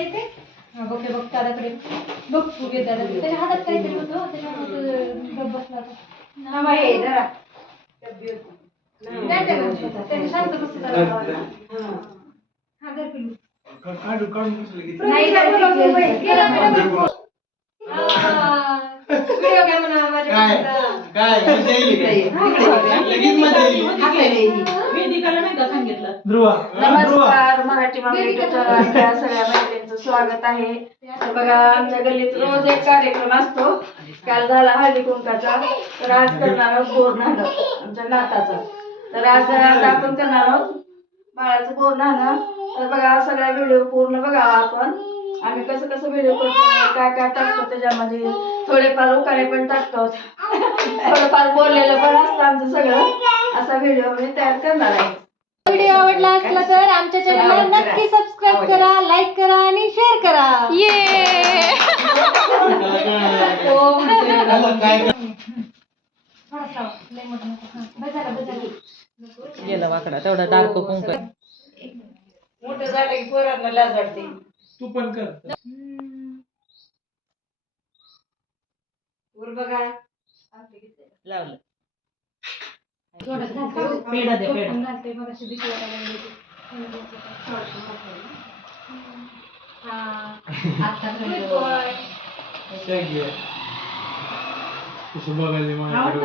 बघ दादाकडे बघ तू घे दादा त्याच्या हातात काहीतरी होतं त्याच्यामुळे बसला होता त्याने शांत बसला हा घर पिल्लू व्हिडिओ घ्या म्हणा माझ्या नमस्कार मराठी मामी सगळ्या महिलांचं स्वागत आहे. बघा आमच्या गल्लीत रोज एक कार्यक्रम असतो. काल झाला हळदी कुंकाचा तर आज करणार आहोत बोर न्हाणं आमच्या नाताचा. तर आज आपण करणार आहोत बाळाचं बोर न्हाणं. तर बघा सगळा व्हिडिओ पूर्ण बघावा आपण. आम्ही कसं कसं व्हिडिओ करतो काय काय टाकतो त्याच्यामध्ये थोडेफार उकाळे पण टाकतो थोडंफार बोललेलं पण असतं आमचं सगळं असा व्हिडिओ मी तयार करणार आहे. व्हिडिओ आवडला असला तर आमच्या चॅनलला नक्की सबस्क्राइब करा, लाईक करा आणि शेअर करा. गेला वाकडा तेवढा डार्क कुंकू मोठं झालं की पोरांना लाज वाटते. तू पण कर वर बघा लावलं पेढा दे पेढा कसं बघायला माझ्याकडे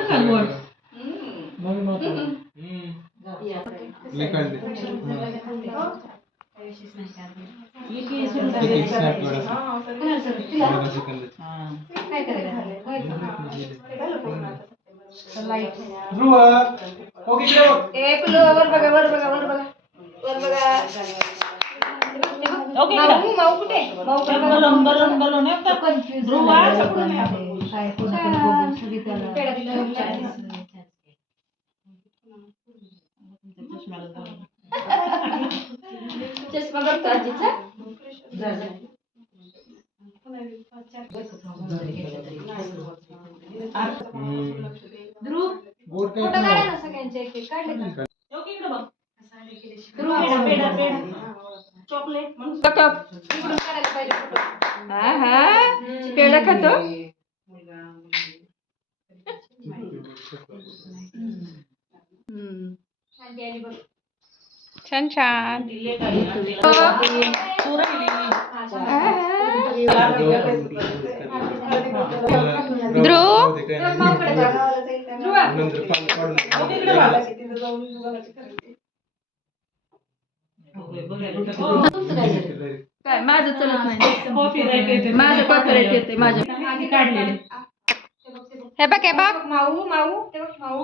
वर बघा वर बघा वर बघा वर बघा. ओके माऊ कुठे बलून बलून बलून चष्मा बघतो आजीचा फोटो काढा ना सगळ्यांचे एक एक काढले ना चॉकलेट इकडून काढायला पाहिजे फोटो. हा पेढा खातो. छान छान ध्रुव काय माझं चलत नाही माझं कॉपीराइट येते माझ्या काढलेले हे बघ माऊ माऊ ते बघ माऊ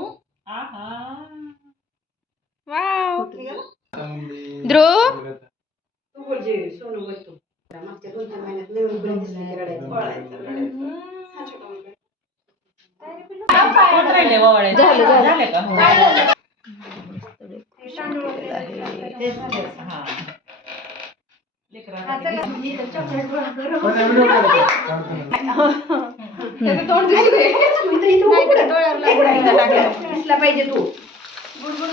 वाव ध्रुव तू बोलजे सोनू बोलतो मागच्या 2-3 महिन्यात नवीन बहीण दिसली की रडायचं झाले का दिसला पाहिजे तू बुडबुड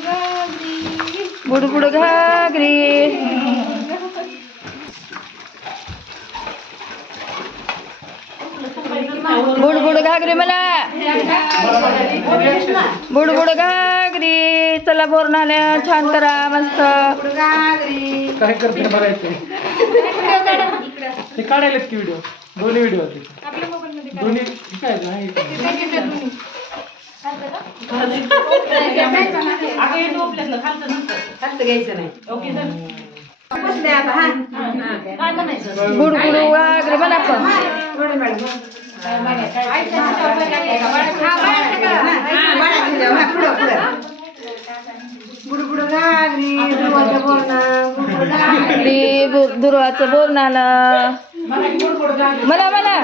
घागरी बुडबुड घागरी मला बुडबुड घागरी. चला बोर न्हाण्या छान करा मस्त. काय करते बघायचं ते काढायला की व्हिडिओ दोन्ही व्हिडिओ दोन्ही काय घ्यायचं नाही. ओके बुडबुड घागरी म्हणा पण. दुर्वाचं बोलणं मला मला